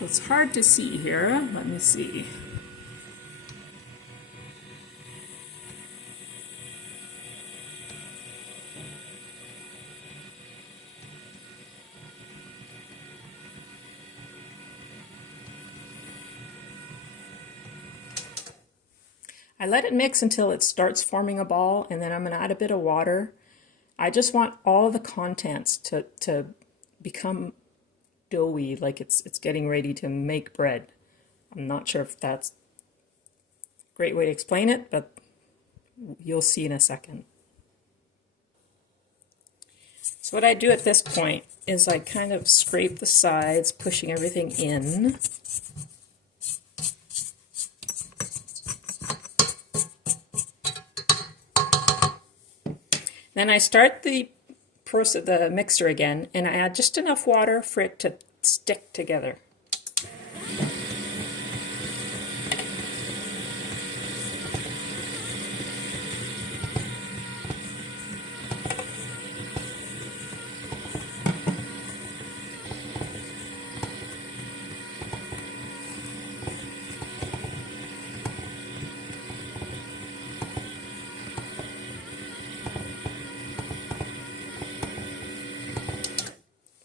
So it's hard to see here. Let me see. I let it mix until it starts forming a ball, and then I'm going to add a bit of water. I just want all the contents to become doughy, like it's getting ready to make bread. I'm not sure if that's a great way to explain it, but you'll see in a second. So what I do at this point is I kind of scrape the sides, pushing everything in. Then I start the mixer again, and I add just enough water for it to stick together.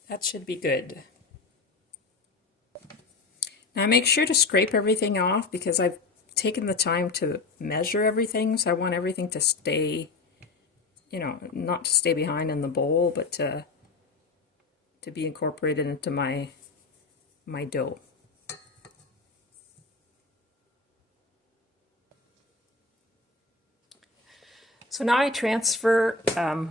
That should be good. Now make sure to scrape everything off because I've taken the time to measure everything, so I want everything to stay, you know, not to stay behind in the bowl, but to be incorporated into my dough. So now I transfer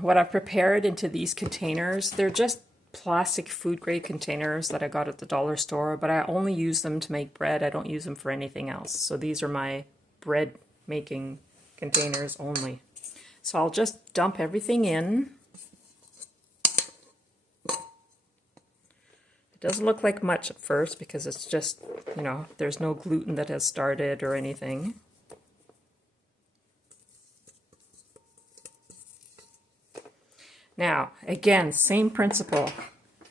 what I've prepared into these containers. They're just plastic food grade containers that I got at the dollar store, but I only use them to make bread. I don't use them for anything else. So these are my bread making containers only. So I'll just dump everything in. It doesn't look like much at first because it's just, you know, there's no gluten that has started or anything. Now, again, same principle.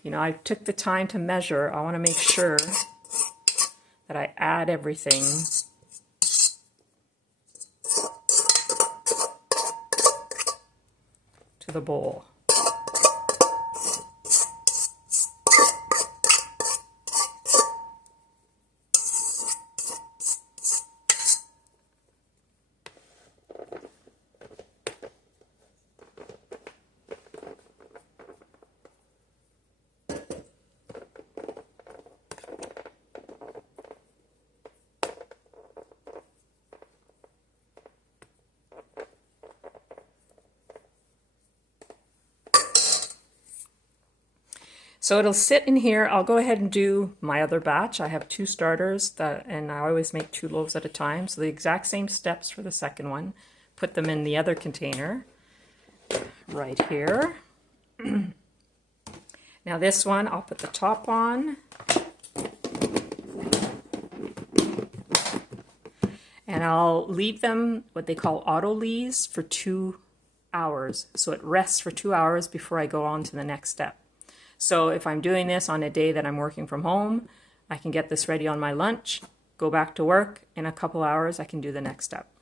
You know, I took the time to measure. I want to make sure that I add everything to the bowl. So it'll sit in here. I'll go ahead and do my other batch. I have 2 starters, and I always make 2 loaves at a time. So the exact same steps for the second one. Put them in the other container right here. Now this one, I'll put the top on. And I'll leave them what they call autolyse for 2 hours. So it rests for 2 hours before I go on to the next step. So if I'm doing this on a day that I'm working from home, I can get this ready on my lunch, go back to work. In a couple hours, I can do the next step.